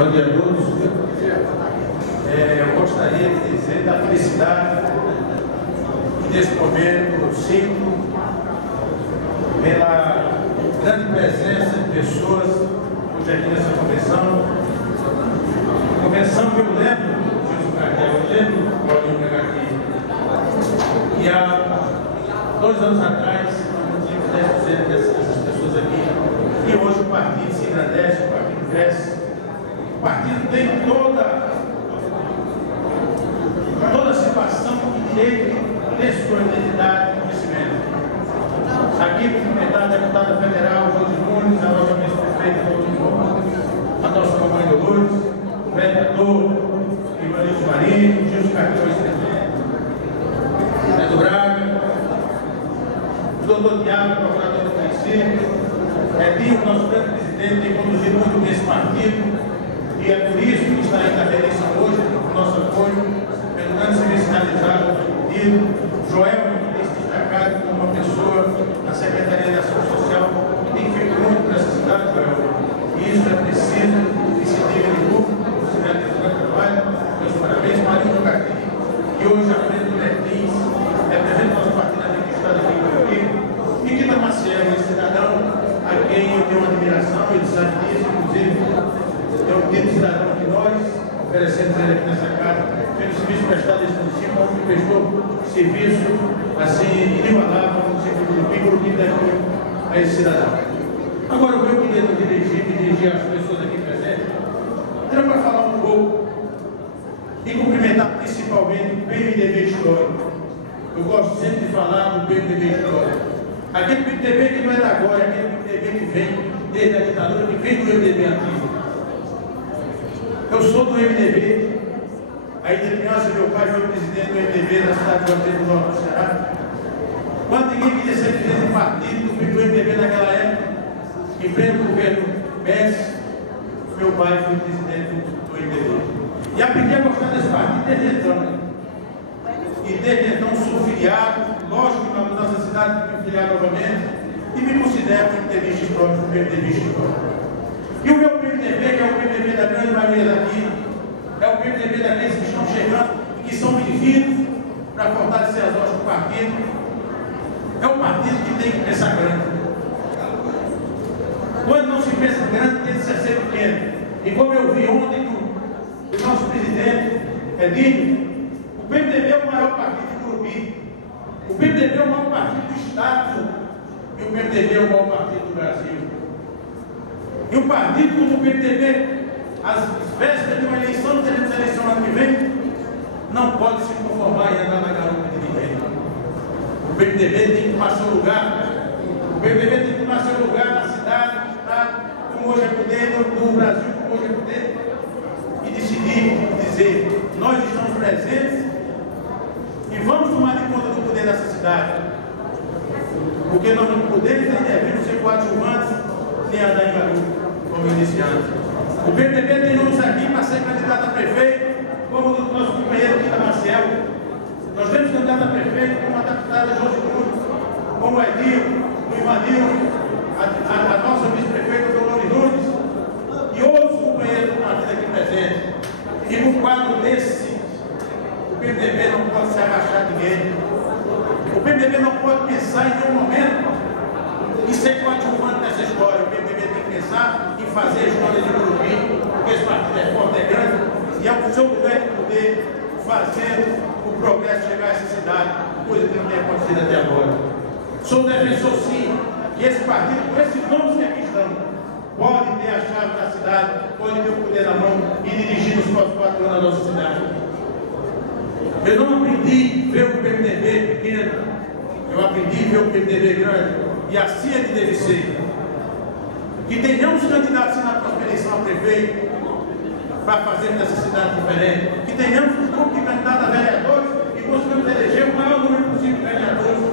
Bom dia a todos. Eu gostaria de dizer da felicidade que nesse momento eu sinto pela grande presença de pessoas hoje aqui nessa convenção. Convenção que eu lembro, eu lembro, pode pegar aqui, e há 2 anos atrás nós tínhamos 10% dessas pessoas aqui, e hoje o partido se engrandece, o partido cresce. O partido tem toda a situação de direito, de sua identidade e conhecimento. Aqui, cumprimentar a deputada federal, Rose Nunes, a nossa vice-prefeita, a nossa mamãe Dolores, o vereador Ivanildo Marinho, Gilson Cartões, Neto Braga, o doutor Tiago, procurador do município, Edinho, nosso grande presidente, tem conduzido muito bem esse partido. E é por isso que está aí na eleição hoje, com o nosso apoio, pelo grande serviço realizado pelo partido. Joel, que tem se destacado como uma pessoa na Secretaria de Ação Social, que tem feito muito para essa cidade, Joel. E isso é preciso, que se diga de novo, você deve ter um trabalho, meus parabéns, Marinho do Cartinho, que hoje à frente do Martins, representa o nosso partido aqui do Estado aqui comigo, e que Damasceno, esse cidadão a quem eu tenho uma admiração, ele sabe disso, inclusive. É um tipo de cidadão que nós oferecemos ele aqui nessa casa, pelo serviço prestado a esse município, onde prestou serviço assim inigualável no município do Pico, a esse cidadão. Agora, o que eu queria dirigir às pessoas aqui presentes era para falar um pouco e cumprimentar principalmente o PMDB histórico. Eu gosto sempre de falar do PMDB histórico. Aquele PMDB que não é da agora, aquele PMDB que vem desde a ditadura, que vem do MDB antigo. Eu sou do MDB, aí de criança meu pai foi presidente do MDB na cidade de Juazeiro do Norte do Ceará. Quando ninguém queria ser presidente do partido, do MDB naquela época, em pleno governo Médici, meu pai foi presidente do MDB. E aprendi a gostar desse partido desde então. E desde então sou filiado, lógico que na nossa cidade fui filiado novamente, e me considero um MDBista histórico, um MDBista histórico. E o meu PMDB, que é o PMDB da grande maioria daqui, é o PMDB daqueles que estão chegando e que são bem-vindos para fortalecer as obras do partido. É um partido que tem que pensar grande. Quando não se pensa grande, tem que ser pequeno. E como eu vi ontem do nosso presidente, Edinho, o PMDB é o maior partido de Turupi. O PMDB é o maior partido do Estado. E o PMDB é o maior partido do Brasil. E um partido como o PMDB, às vésperas de uma eleição, não teremos eleição ano que vem, não pode se conformar e andar na garupa de ninguém. O PMDB tem que tomar seu lugar. O PMDB tem que tomar seu lugar na cidade, no estado, como hoje é poder, no Brasil, como hoje é poder, e decidir, dizer, nós estamos presentes e vamos tomar de conta do poder dessa cidade. Porque nós não podemos nem devemos ser coadjuvantes nem andar em garupa. Como iniciante. O PMDB tem nomes aqui para ser candidato a prefeito, como o nosso companheiro aqui da Marcelo. Nós temos candidato a prefeito como a deputada Jose Nunes, como o Edinho, o Ivanildo, a nossa vice-prefeita Dolores Nunes e outros companheiros do partido aqui presentes. E no quadro desse, o PMDB não pode se agachar de ninguém. O PMDB não pode pensar em nenhum momento em ser coadjuvante nessa história. O PMDB tem que pensar em fazer a história de Turupi, porque esse partido é forte, é grande, e é o seu lugar de poder fazer o progresso chegar a essa cidade, coisa que não tem acontecido até agora. Sou defensor, sim, que esse partido, com esses nomes que aqui estão, pode ter a chave da cidade, pode ter o poder na mão e dirigir nos próximos 4 anos a nossa cidade. Eu não aprendi a ver o PMDB pequeno, eu aprendi a ver o PMDB grande. E assim é que deve ser. Que tenhamos candidatos na próxima eleição a prefeito para fazer dessa cidade diferente. Que tenhamos um grupo de candidatos a vereadores e consigamos eleger o maior número possível de vereadores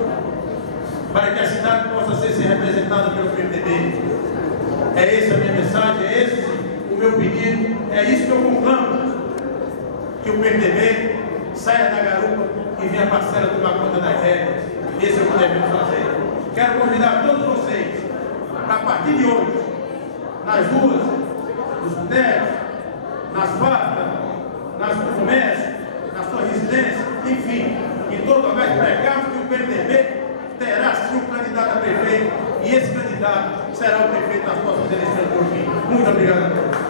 para que a cidade possa ser representada pelo PMDB. É essa a minha mensagem, é esse o meu pedido, é isso que eu conclamo. Que o PMDB saia da garupa e venha a parcela tomar conta das regras. Esse é o que devemos fazer. Quero convidar todos vocês, a partir de hoje, nas ruas, nos botecos, nas fábricas, no comércio, na sua residência, enfim, em todo lugar pregamos que o PMDB terá sim um candidato a prefeito, e esse candidato será o prefeito das próximas eleições por fim. Muito obrigado a todos.